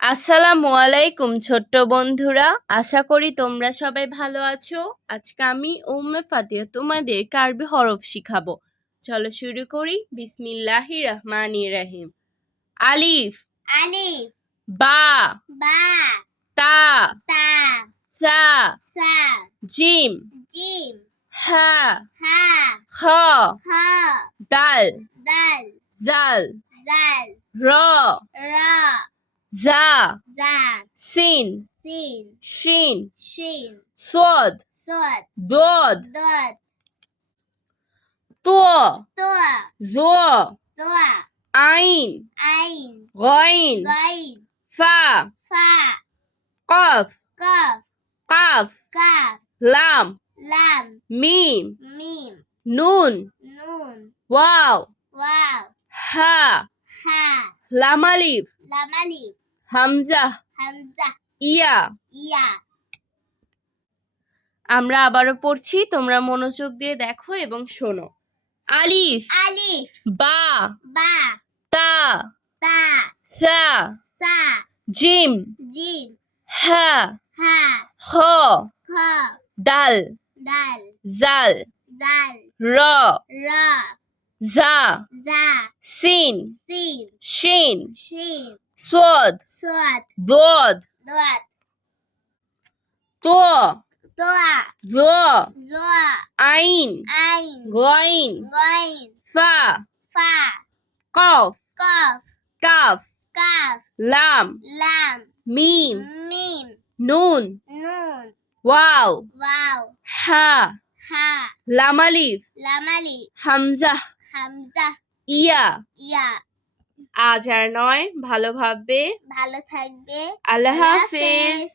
আসসালামু আলাইকুম ছোট্ট বন্ধুরা, আশা করি তোমরা সবাই ভালো আছো। আজকে আমি উম্মে ফাতিহা তোমাদেরকে আরবি হরফ শিখাবো। চলো শুরু করি। বিসমিল্লাহির রহমানির রহিম। আলিফ আলিফ, বা বা, তা তা, সা সা, জিম জিম, হা হা, খ খ, দাল দাল, জাল জাল, র র, জা জা, সিন সিন, শিন শিন, সদ সদ, দদ দদ, ত তো, জ তো, আইন আইন, গইন গাইন, ফা ফা, কফ কফ, কাফ কাফ, লাম লাম, মিম মিম, নুন নুন, ওয়াও ওয়াও, হা হা, লাম আলিফ লাম আলিফ, হামজা হামজা, ইয়া। ইয়া। আমরা আবারও পড়ছি, তোমরা মনোযোগ দিয়ে দেখো এবং শোনো। আলিফ আলিফ, বা বা, তা তা, সা সা, জিম জিম, হা হা, খ খ, দাল দাল, জাল জাল, র র, জা জা, সিন সিন, শিন শিন, সদ সদ, দদ দদ, তো তোয়া, জ জোয়া, আইন আইন, গইন গইন, ফা ফা, কফ কফ, কাফ কাফ, লাম লাম, মিম মিম, নুন নুন, ওয়াও ওয়াও, হা হা, লাম আলিফ লাম আলিফ, হামজা হামজা, ইয়া। ইয়া। আজ আর নয়, ভালো ভাববে। ভালো থাকবে। আল্লাহ হাফেজ।